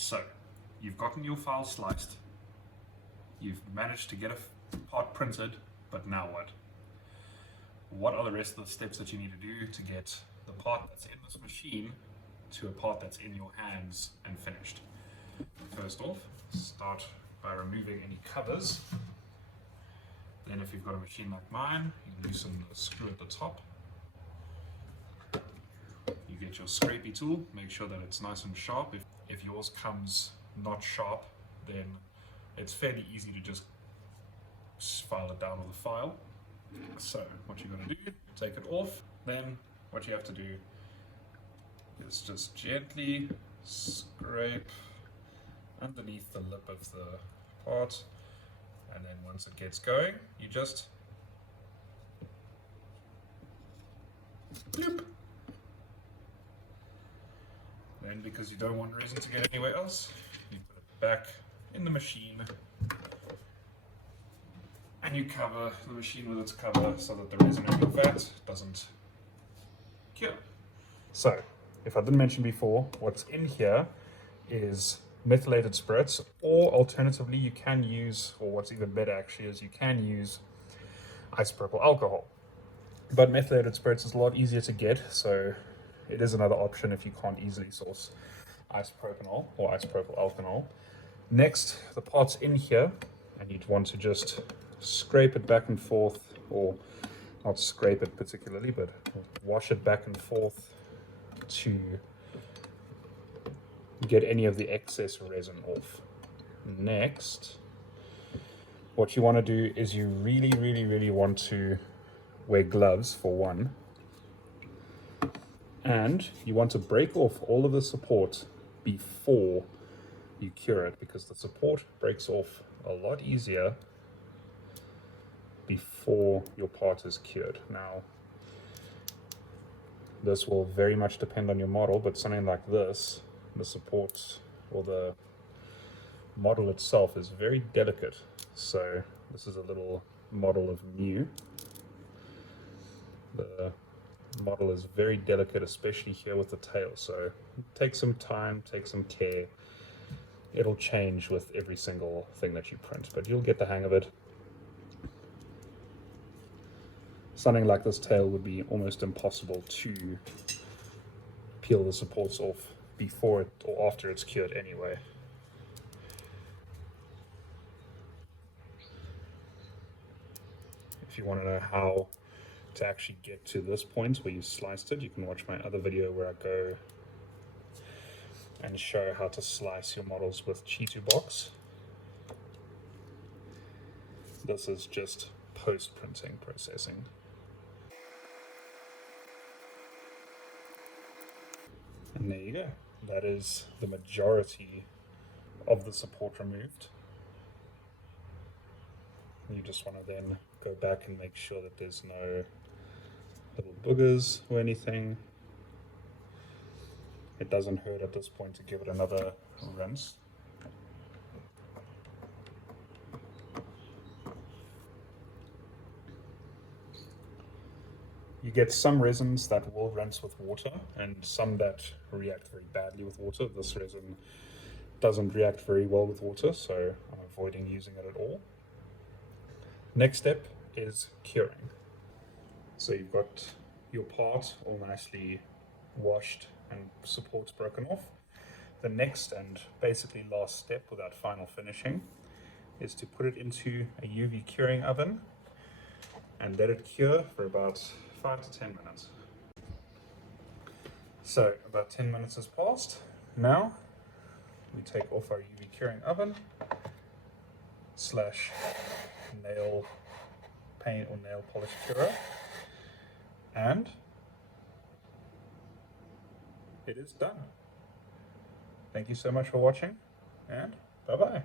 So, you've gotten your file sliced, you've managed to get a part printed, but now what? What are the rest of the steps that you need to do to get the part that's in this machine to a part that's in your hands and finished? First off, start by removing any covers. Then if you've got a machine like mine, you loosen the screw at the top. You get your scrapey tool, make sure that it's nice and sharp. If yours comes not sharp, then it's fairly easy to just file it down with a file. So what you're going to do, take it off. Then what you have to do is just gently scrape underneath the lip of the part, and then once it gets going, you just bloop. Then, because you don't want resin to get anywhere else, you put it back in the machine and you cover the machine with its cover so that the resin in your vat doesn't cure. So, if I didn't mention before, what's in here is methylated spirits, or alternatively you can use, or what's even better actually, is you can use isopropyl alcohol. But methylated spirits is a lot easier to get, so it is another option if you can't easily source isopropanol or isopropyl alcohol. Next, the part's in here, and you'd want to just scrape it back and forth, or not scrape it particularly, but wash it back and forth to get any of the excess resin off. Next, what you want to do is you really want to wear gloves for one, and you want to break off all of the support before you cure it, because the support breaks off a lot easier before your part is cured. Now, this will very much depend on your model, but something like this, the support or the model itself is very delicate. So this is a little model of Mu. The model is very delicate, especially here with the tail, so take some time, take some care. It'll change with every single thing that you print, but you'll get the hang of it. Something like this tail would be almost impossible to peel the supports off before it or after it's cured anyway. If you want to know how to actually get to this point where you sliced it, you can watch my other video where I go and show how to slice your models with Chitu box. This is just post-printing processing. And there you go. That is the majority of the support removed. You just want to then go back and make sure that there's no little boogers or anything. It doesn't hurt at this point to give it another rinse. You get some resins that will rinse with water and some that react very badly with water. This resin doesn't react very well with water, so I'm avoiding using it at all. Next step is curing. So you've got your part all nicely washed and supports broken off. The next and basically last step without final finishing is to put it into a UV curing oven and let it cure for about 5 to 10 minutes. So about 10 minutes has passed. Now we take off our UV curing oven / nail paint or nail polish curer, and it is done. Thank you so much for watching, and bye-bye.